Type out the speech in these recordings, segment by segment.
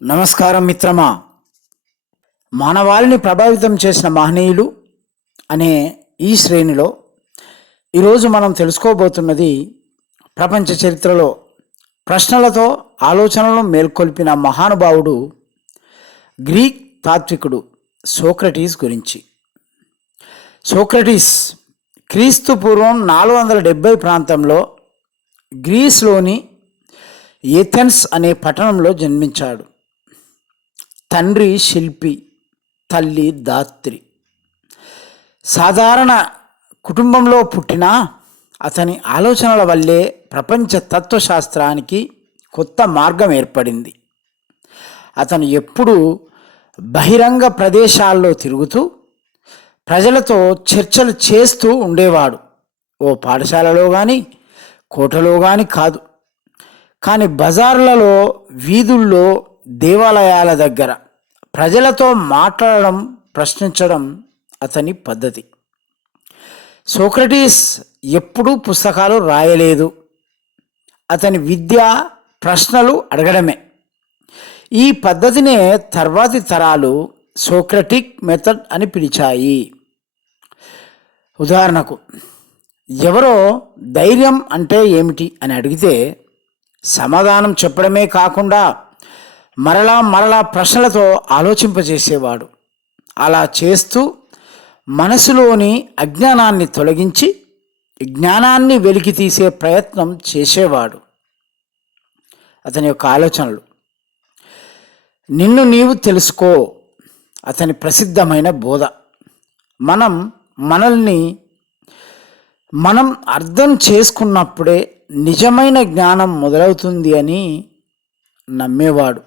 నమస్కారం మిత్రమా. మానవాళిని ప్రభావితం చేసిన మహనీయులు అనే ఈ శ్రేణిలో ఈరోజు మనం తెలుసుకోబోతున్నది ప్రపంచ చరిత్రలో ప్రశ్నలతో ఆలోచనలను మేల్కొల్పిన మహానుభావుడు గ్రీక్ తాత్వికుడు సోక్రటీస్ గురించి. సోక్రటీస్ క్రీస్తు పూర్వం 470 ప్రాంతంలో గ్రీస్లోని ఏథెన్స్ అనే పట్టణంలో జన్మించాడు. తండ్రి శిల్పి, తల్లి దాత్రి. సాధారణ కుటుంబంలో పుట్టిన అతని ఆలోచనల వల్లే ప్రపంచ తత్వశాస్త్రానికి కొత్త మార్గం ఏర్పడింది. అతను ఎప్పుడూ బహిరంగ ప్రదేశాల్లో తిరుగుతూ ప్రజలతో చర్చలు చేస్తూ ఉండేవాడు. ఓ పాఠశాలలో కానీ కోటలో కానీ కాదు, కానీ బజార్లలో, వీధుల్లో, దేవాలయాల దగ్గర ప్రజలతో మాట్లాడడం, ప్రశ్నించడం అతని పద్ధతి. సోక్రటీస్ ఎప్పుడూ పుస్తకాలు రాయలేదు. అతని విద్య ప్రశ్నలు అడగడమే. ఈ పద్ధతినే తర్వాతి తరాలు సోక్రటిక్ మెథడ్ అని పిలిచాయి. ఉదాహరణకు, ఎవరో ధైర్యం అంటే ఏమిటి అని అడిగితే సమాధానం చెప్పడమే కాకుండా మరలా ప్రశ్నలతో ఆలోచింపజేసేవాడు. అలా చేస్తూ మనసులోని అజ్ఞానాన్ని తొలగించి జ్ఞానాన్ని వెలికి తీసే ప్రయత్నం చేసేవాడు. అతని యొక్క ఆలోచనలు. నిన్ను నీవు తెలుసుకో అతని ప్రసిద్ధమైన బోధ. మనం అర్థం చేసుకున్నప్పుడే నిజమైన జ్ఞానం మొదలవుతుంది అని నమ్మేవాడు.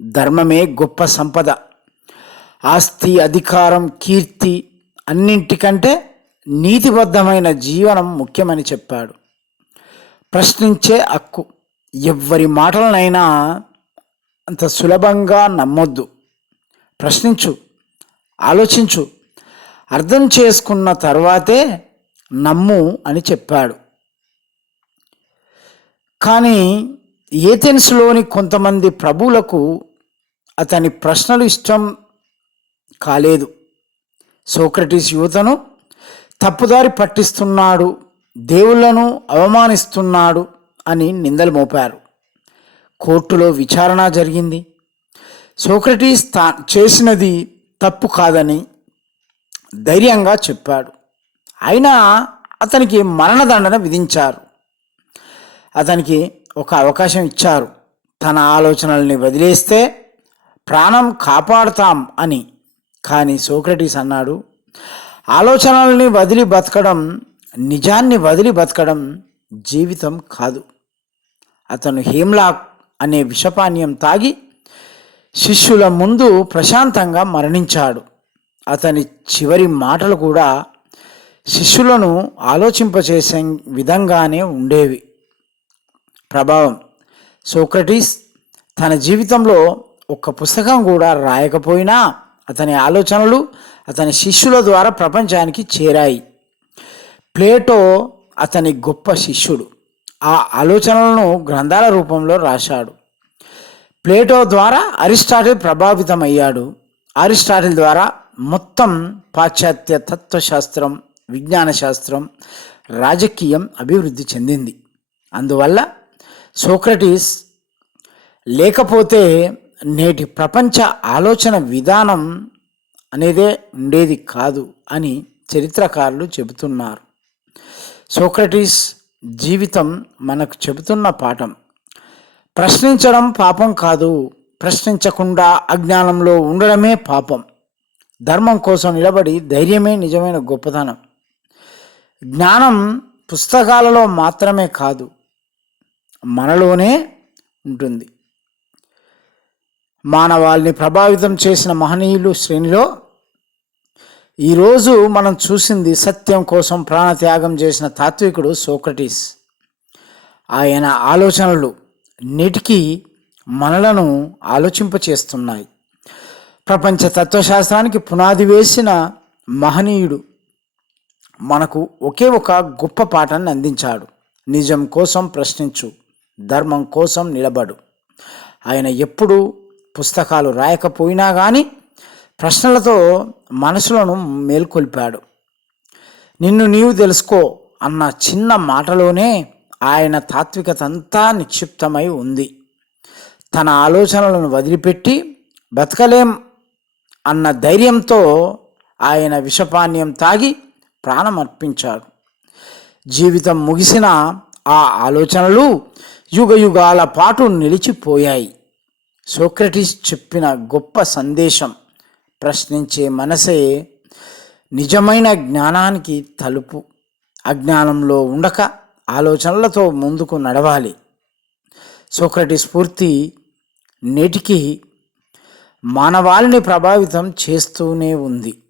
ధర్మమే గొప్ప సంపద. ఆస్తి, అధికారం, కీర్తి అన్నింటికంటే నీతిబద్ధమైన జీవనం ముఖ్యమని చెప్పాడు. ప్రశ్నించే హక్కు. ఎవ్వరి మాటలనైనా అంత సులభంగా నమ్మొద్దు. ప్రశ్నించు, ఆలోచించు, అర్థం చేసుకున్న తర్వాతే నమ్ము అని చెప్పాడు. కానీ ఏథెన్స్లోని కొంతమంది ప్రభువులకు అతని ప్రశ్నలు ఇష్టం కాలేదు. సోక్రటీస్ యువతను తప్పుదారి పట్టిస్తున్నాడు, దేవుళ్లను అవమానిస్తున్నాడు అని నిందలు మోపారు. కోర్టులో విచారణ జరిగింది. సోక్రటీస్ చేసినది తప్పు కాదని ధైర్యంగా చెప్పాడు. అయినా అతనికి మరణదండన విధించారు. అతనికి ఒక అవకాశం ఇచ్చారు. తన ఆలోచనల్ని వదిలేస్తే ప్రాణం కాపాడుతాం అని. కానీ సోక్రటీస్ అన్నాడు, ఆలోచనల్ని వదిలి బతకడం, నిజాన్ని వదిలి బతకడం జీవితం కాదు. అతను హేమ్లాక్ అనే విషపానీయం తాగి శిష్యుల ముందు ప్రశాంతంగా మరణించాడు. అతని చివరి మాటలు కూడా శిష్యులను ఆలోచింపచేసే విధంగానే ఉండేవి. ప్రభావం. సోక్రటీస్ తన జీవితంలో ఒక్క పుస్తకం కూడా రాయకపోయినా అతని ఆలోచనలు అతని శిష్యుల ద్వారా ప్రపంచానికి చేరాయి. ప్లేటో అతని గొప్ప శిష్యుడు. ఆ ఆలోచనలను గ్రంథాల రూపంలో రాశాడు. ప్లేటో ద్వారా అరిస్టాటిల్ ప్రభావితమయ్యాడు. అరిస్టాటిల్ ద్వారా మొత్తం పాశ్చాత్య తత్వశాస్త్రం, విజ్ఞాన శాస్త్రం, రాజకీయం అభివృద్ధి చెందింది. అందువల్ల సోక్రటీస్ లేకపోతే నేటి ప్రపంచ ఆలోచన విధానం అనేదే ఉండేది కాదు అని చరిత్రకారులు చెబుతున్నారు. సోక్రటీస్ జీవితం మనకు చెబుతున్న పాఠం. ప్రశ్నించడం పాపం కాదు, ప్రశ్నించకుండా అజ్ఞానంలో ఉండడమే పాపం. ధర్మం కోసం నిలబడి ధైర్యమే నిజమైన గొప్పతనం. జ్ఞానం పుస్తకాలలో మాత్రమే కాదు, మనలోనే ఉంటుంది. మానవాళిని ప్రభావితం చేసిన మహనీయులు శ్రేణిలో ఈరోజు మనం చూసింది సత్యం కోసం ప్రాణత్యాగం చేసిన తాత్వికుడు సోక్రటీస్. ఆయన ఆలోచనలు నేటికి మనలను ఆలోచింపచేస్తున్నాయి. ప్రపంచ తత్వశాస్త్రానికి పునాది వేసిన మహనీయుడు మనకు ఒకే ఒక గొప్ప పాఠాన్ని అందించాడు. నిజం కోసం ప్రశ్నించు, ధర్మం కోసం నిలబడు. ఆయన ఎప్పుడూ పుస్తకాలు రాయకపోయినా కానీ ప్రశ్నలతో మనసులను మేల్కొల్పాడు. నిన్ను నీవు తెలుసుకో అన్న చిన్న మాటలోనే ఆయన తాత్వికత అంతా నిక్షిప్తమై ఉంది. తన ఆలోచనలను వదిలిపెట్టి బతకలేం అన్న ధైర్యంతో ఆయన విషపానీయం తాగి ప్రాణం అర్పించాడు. జీవితం ముగిసిన ఆ ఆలోచనలు యుగయుగాల పాటు నిలిచిపోయాయి. సోక్రటీస్ చెప్పిన గొప్ప సందేశం, ప్రశ్నించే మనసే నిజమైన జ్ఞానానికి తలుపు. అజ్ఞానంలో ఉండక ఆలోచనలతో ముందుకు నడవాలి. సోక్రటీస్ స్ఫూర్తి నేటికి మానవాళిని ప్రభావితం చేస్తూనే ఉంది.